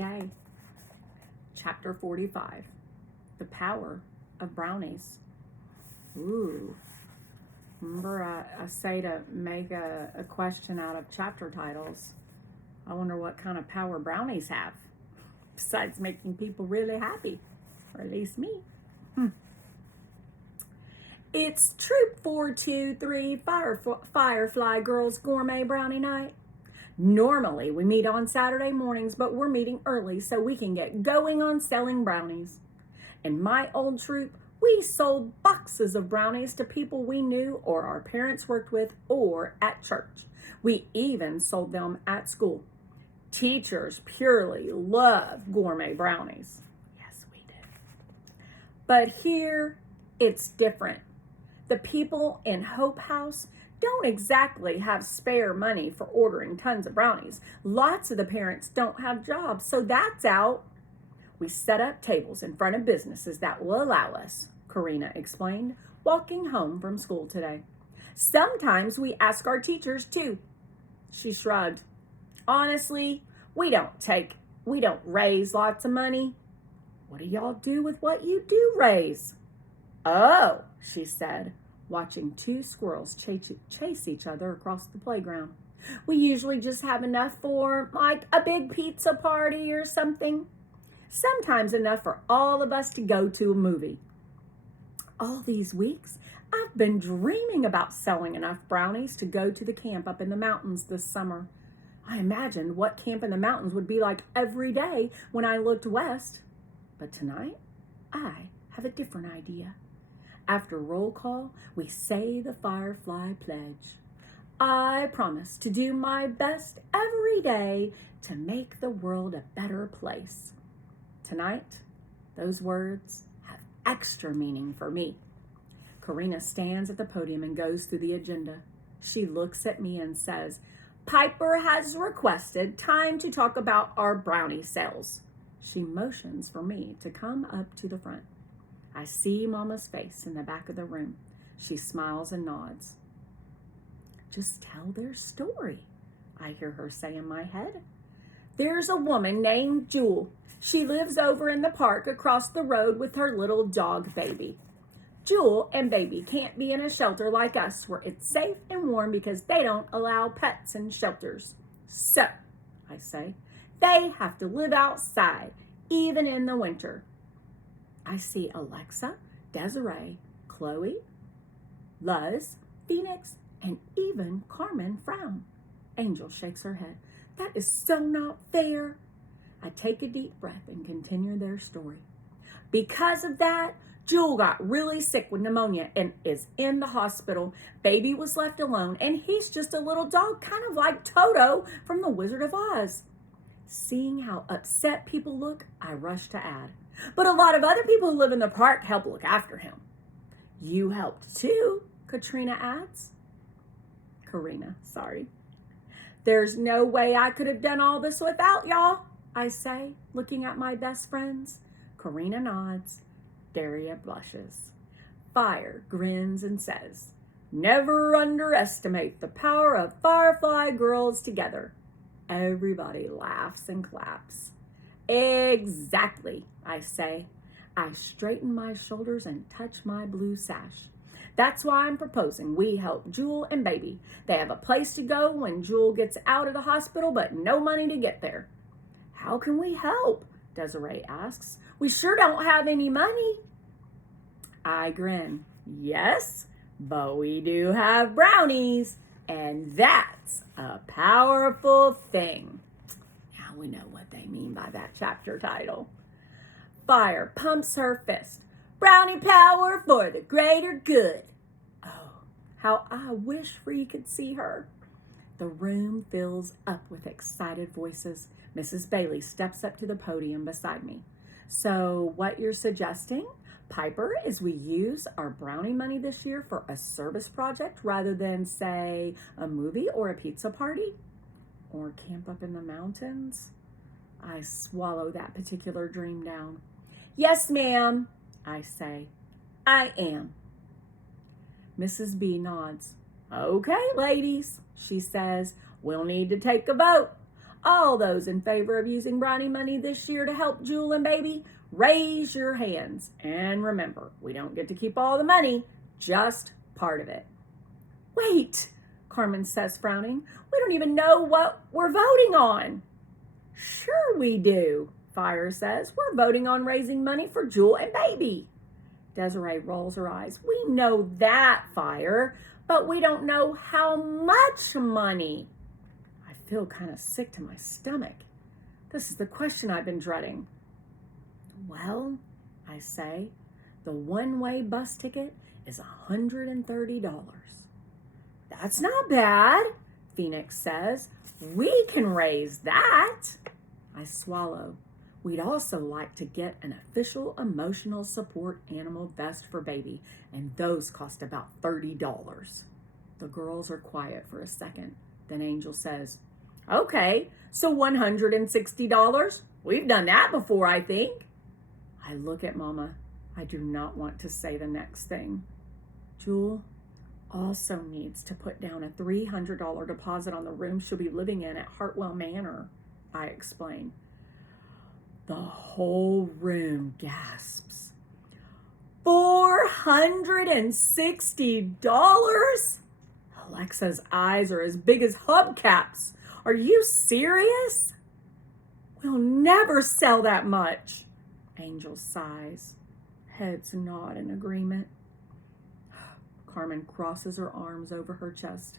day. Chapter 45, The Power of Brownies. Ooh. Remember I say to make a question out of chapter titles. I wonder what kind of power brownies have, besides making people really happy, or at least me. It's Troop 423 Firefly Girls Gourmet Brownie Night. Normally we meet on Saturday mornings, but we're meeting early so we can get going on selling brownies. In my old troop, we sold boxes of brownies to people we knew or our parents worked with or at church. We even sold them at school. Teachers purely love gourmet brownies. Yes, we do. But here, it's different. The people in Hope House don't exactly have spare money for ordering tons of brownies. Lots of the parents don't have jobs, so that's out. We set up tables in front of businesses that will allow us, Karina explained, walking home from school today. Sometimes we ask our teachers too. She shrugged. Honestly, we don't raise lots of money. What do y'all do with what you do raise? Oh, she said, watching two squirrels chase each other across the playground. We usually just have enough for, like, a big pizza party or something. Sometimes enough for all of us to go to a movie. All these weeks, I've been dreaming about selling enough brownies to go to the camp up in the mountains this summer. I imagined what camp in the mountains would be like every day when I looked west. But tonight, I have a different idea. After roll call, we say the Firefly Pledge. I promise to do my best every day to make the world a better place. Tonight, those words have extra meaning for me. Karina stands at the podium and goes through the agenda. She looks at me and says, Piper has requested time to talk about our brownie sales. She motions for me to come up to the front. I see Mama's face in the back of the room. She smiles and nods. Just tell their story, I hear her say in my head. There's a woman named Jewel. She lives over in the park across the road with her little dog baby. Jewel and baby can't be in a shelter like us where it's safe and warm because they don't allow pets in shelters. So, I say, they have to live outside, even in the winter. I see Alexa, Desiree, Chloe, Luz, Phoenix, and even Carmen frown. Angel shakes her head. That is so not fair. I take a deep breath and continue their story. Because of that, Jewel got really sick with pneumonia and is in the hospital. Baby was left alone, and he's just a little dog, kind of like Toto from The Wizard of Oz. Seeing how upset people look, I rush to add, but a lot of other people who live in the park help look after him. You helped too, Karina adds. There's no way I could have done all this without y'all, I say, looking at my best friends. Karina nods. Daria blushes. Fire grins and says, never underestimate the power of Firefly girls together. Everybody laughs and claps. Exactly, I say. I straighten my shoulders and touch my blue sash. That's why I'm proposing we help Jewel and baby. They have a place to go when Jewel gets out of the hospital, but no money to get there. How can we help? Desiree asks. We sure don't have any money. I grin. Yes, but we do have brownies, and that's a powerful thing. Now we know what they mean by that chapter title. Fire pumps her fist. Brownie power for the greater good. Oh, how I wish Free could see her. The room fills up with excited voices. Mrs. Bailey steps up to the podium beside me. So what you're suggesting, Piper, is we use our brownie money this year for a service project rather than, say, a movie or a pizza party? Or camp up in the mountains? I swallow that particular dream down. Yes, ma'am, I say. I am. Mrs. B nods. Okay, ladies, she says, we'll need to take a vote. All those in favor of using brownie money this year to help Jewel and Baby, raise your hands. And remember, we don't get to keep all the money, just part of it. Wait, Carmen says, frowning. We don't even know what we're voting on. Sure we do, Fire says. We're voting on raising money for Jewel and Baby. Desiree rolls her eyes. We know that, Fire, but we don't know how much money. I feel kind of sick to my stomach. This is the question I've been dreading. Well, I say, the one-way bus ticket is $130. That's not bad, Phoenix says. We can raise that. I swallow. We'd also like to get an official emotional support animal vest for Baby, and those cost about $30. The girls are quiet for a second. Then Angel says, okay, so $160? We've done that before, I think. I look at Mama. I do not want to say the next thing. Jewel also needs to put down a $300 deposit on the room she'll be living in at Hartwell Manor, I explain. The whole room gasps. $460? Alexa's eyes are as big as hubcaps. Are you serious? We'll never sell that much. Angel sighs. Heads nod in agreement. Carmen crosses her arms over her chest.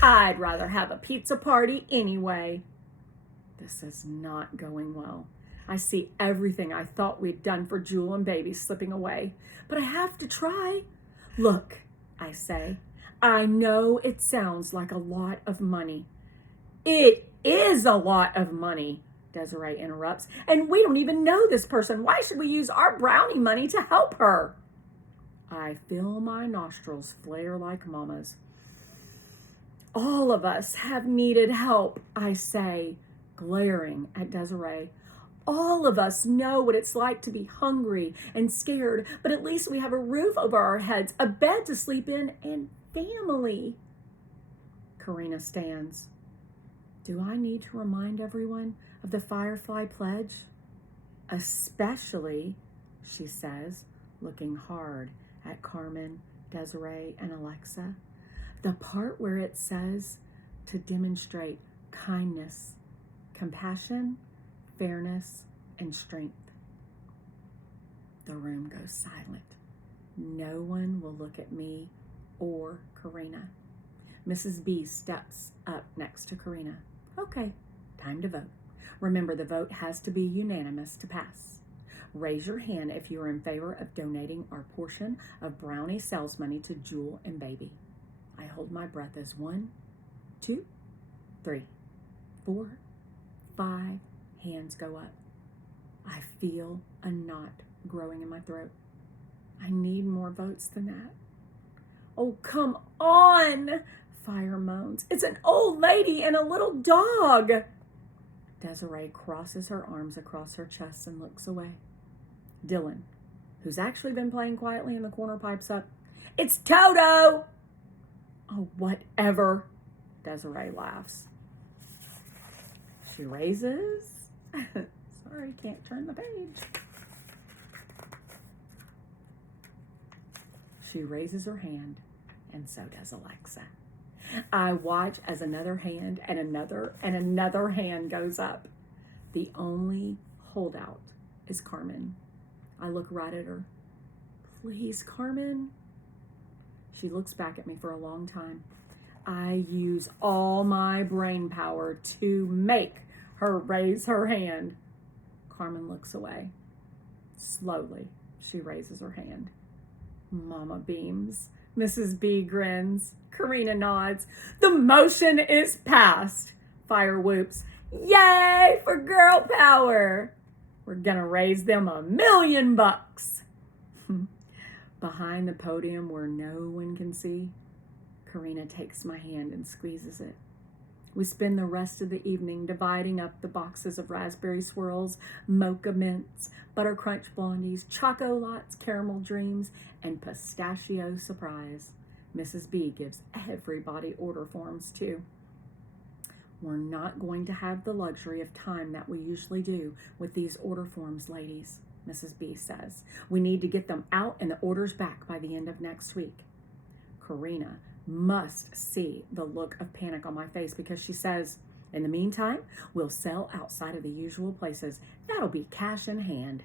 I'd rather have a pizza party anyway. This is not going well. I see everything I thought we'd done for Jewel and Baby slipping away, but I have to try. Look, I say, I know it sounds like a lot of money. It is a lot of money, Desiree interrupts, and we don't even know this person. Why should we use our brownie money to help her? I feel my nostrils flare like Mama's. All of us have needed help, I say, glaring at Desiree. All of us know what it's like to be hungry and scared, but at least we have a roof over our heads, a bed to sleep in, and family. Karina stands. Do I need to remind everyone of the Firefly Pledge? Especially, she says, looking hard at Carmen, Desiree, and Alexa, the part where it says to demonstrate kindness, compassion, fairness, and strength. The room goes silent. No one will look at me or Karina. Mrs. B steps up next to Karina. Okay, time to vote. Remember, the vote has to be unanimous to pass. Raise your hand if you are in favor of donating our portion of brownie sales money to Jewel and Baby. I hold my breath as 1, 2, 3, 4, 5 hands go up. I feel a knot growing in my throat. I need more votes than that. Oh, come on, Fire moans. It's an old lady and a little dog. Desiree crosses her arms across her chest and looks away. Dylan, who's actually been playing quietly in the corner, pipes up. It's Toto! Oh, whatever. Desiree laughs. She raises. Sorry, can't turn the page. She raises her hand, and so does Alexa. I watch as another hand and another hand goes up. The only holdout is Carmen. I look right at her. Please, Carmen. She looks back at me for a long time. I use all my brain power to make her raise her hand. Carmen looks away. Slowly, she raises her hand. Mama beams. Mrs. B grins. Karina nods. The motion is passed. Fire whoops. Yay for girl power. We're gonna raise them $1 million. Behind the podium where no one can see, Karina takes my hand and squeezes it. We spend the rest of the evening dividing up the boxes of raspberry swirls, mocha mints, butter crunch blondies, choco lots, caramel dreams, and pistachio surprise. Mrs. B gives everybody order forms too. We're not going to have the luxury of time that we usually do with these order forms, ladies, Mrs. B says. We need to get them out and the orders back by the end of next week. Karina must see the look of panic on my face because she says, in the meantime, we'll sell outside of the usual places. That'll be cash in hand.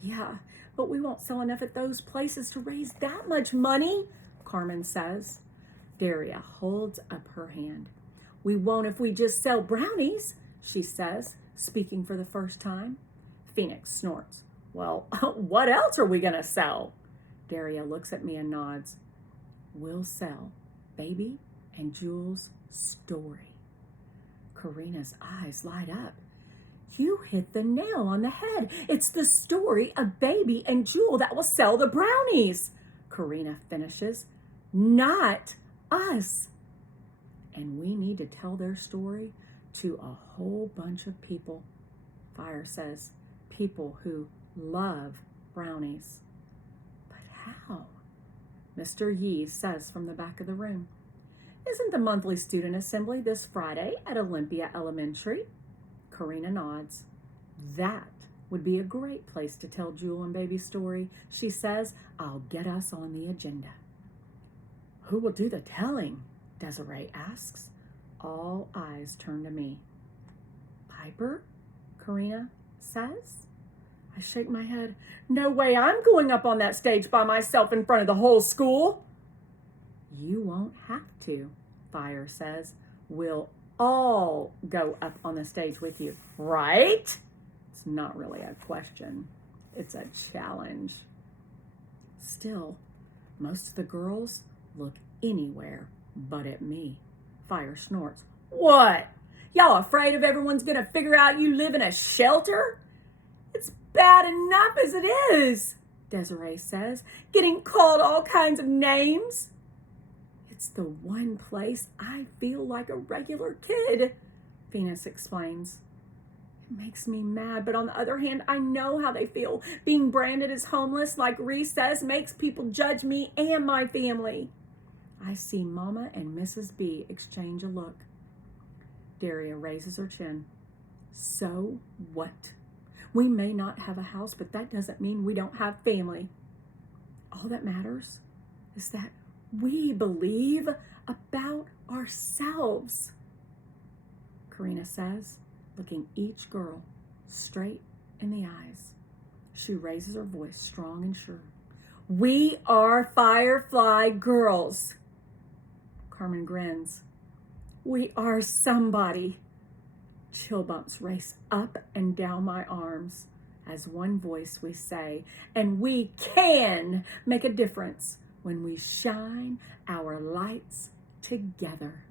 Yeah, but we won't sell enough at those places to raise that much money, Carmen says. Daria holds up her hand. We won't if we just sell brownies, she says, speaking for the first time. Phoenix snorts. Well, what else are we going to sell? Daria looks at me and nods. We'll sell Baby and Jules' story. Karina's eyes light up. You hit the nail on the head. It's the story of Baby and Jewel that will sell the brownies, Karina finishes. Not us. And we need to tell their story to a whole bunch of people, Fire says. People who love brownies. But how? Mr. Yee says from the back of the room. Isn't the monthly student assembly this Friday at Olympia Elementary? Karina nods. That would be a great place to tell Jewel and Baby's story. She says, I'll get us on the agenda. Who will do the telling? Desiree asks. All eyes turn to me. Piper? Karina says. I shake my head. No way I'm going up on that stage by myself in front of the whole school. You won't have to, Fire says. We'll all go up on the stage with you, right? It's not really a question. It's a challenge. Still, most of the girls look anywhere but at me. Fire snorts. What? Y'all afraid of everyone's gonna figure out you live in a shelter? It's bad enough as it is, Desiree says, getting called all kinds of names. It's the one place I feel like a regular kid, Phoenix explains. It makes me mad, but on the other hand, I know how they feel. Being branded as homeless, like Reese says, makes people judge me and my family. I see Mama and Mrs. B exchange a look. Daria raises her chin. So what? We may not have a house, but that doesn't mean we don't have family. All that matters is that we believe about ourselves, Karina says, looking each girl straight in the eyes. She raises her voice strong and sure. We are Firefly girls. Carmen grins. We are somebody. Chill bumps race up and down my arms. As one voice we say, and we can make a difference when we shine our lights together.